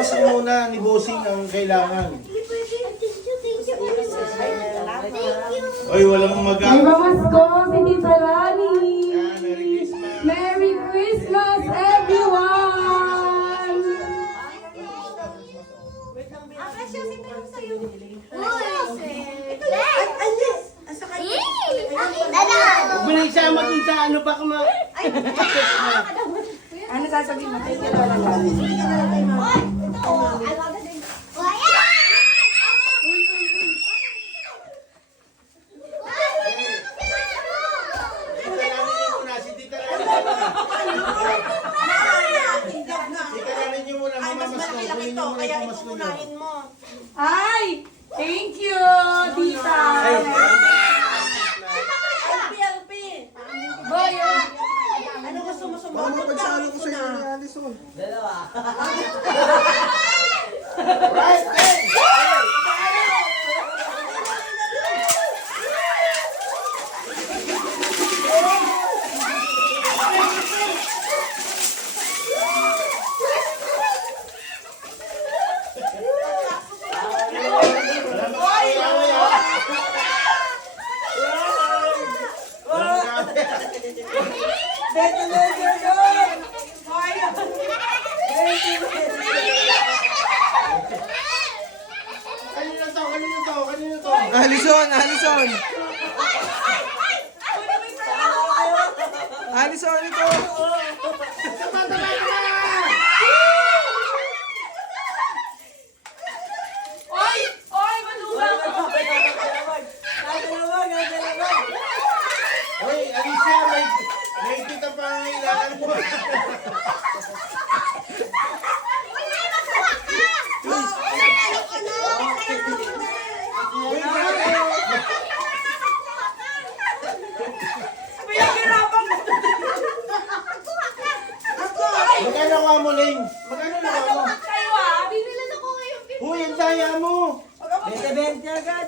Mamamas ko muna ni Bossing ang kailangan. Oy, walang May mag-a. mamasko si Tita Lani. Yan, Merry Christmas. Merry Christmas, everyone! Balik siya maging sa ano pa kama. Ano sasabihin mo? Thank you, Lola Lani. Tita Lani niyo muna, si Tita Lani niyo muna. Tita Lani niyo muna, mamamas ko. Kunin niyo muna yung pamasko niyo. Ay! Thank you, Tita! Boy, Ano gusto mo Baka sumunod? mapagsalo ko sa iyo ni Alison. Right, hey! Kanino to? Kanino to? Kanino to? Alison! Alison! Alison, ito! Oy! Oy! Maluwag ako! Hoy, Alicia, may kita pa ang kailangan mo. Magkano ka mo, Ling? Magkano na ka mo? Kayo ah! Binilan ako ngayon. Huy, ang daya mo! 20-20 agad.